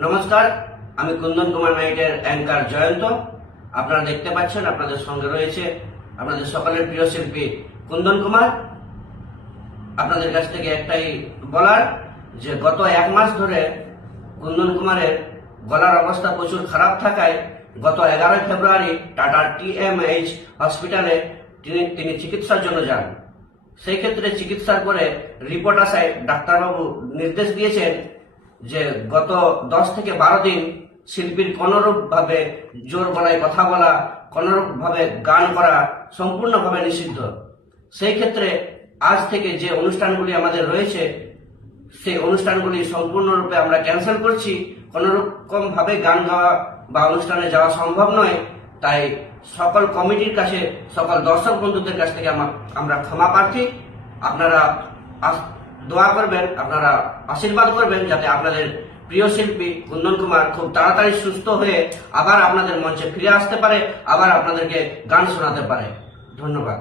নমস্কার, আমি কুন্দন কুমার নাইটের অ্যাঙ্কার জয়ন্ত। আপনারা দেখতে পাচ্ছেন আপনাদের সঙ্গে রয়েছে আপনাদের সকলের প্রিয় শিল্পী কুন্দন কুমার। আপনাদের কাছ থেকে একটাই বলার যে গত এক মাস ধরে কুন্দন কুমারের গলার অবস্থা প্রচুর খারাপ থাকায় গত 11 ফেব্রুয়ারি টাটার TMH হসপিটালে তিনি চিকিৎসার জন্য যান। সেই ক্ষেত্রে চিকিৎসার পরে রিপোর্ট আসায় ডাক্তারবাবু নির্দেশ দিয়েছেন যে গত 10 থেকে 12 দিন শিল্পীর কোনরূপ ভাবে জোর গলায় কথা বলা, কোনরূপ ভাবে গান করা সম্পূর্ণভাবে নিষিদ্ধ। সেই ক্ষেত্রে আজ থেকে যে অনুষ্ঠানগুলি আমাদের রয়েছে সেই অনুষ্ঠানগুলি সম্পূর্ণরূপে আমরা ক্যান্সেল করছি। কোনরকম ভাবে গান গাওয়া বা অনুষ্ঠানে যাওয়া সম্ভব নয়। তাই সকল কমিটির কাছে, সকল দর্শক বন্ধুদের কাছ থেকে আমরা ক্ষমা প্রার্থী। আপনারা দোয়া করবেন, আপনারা আশীর্বাদ করবেন যাতে আপনাদের প্রিয় শিল্পী কুন্দন কুমার খুব তাড়াতাড়ি সুস্থ হয়ে আবার আপনাদের মঞ্চে ফিরে আসতে পারে, আবার আপনাদেরকে গান শোনাতে পারে। ধন্যবাদ।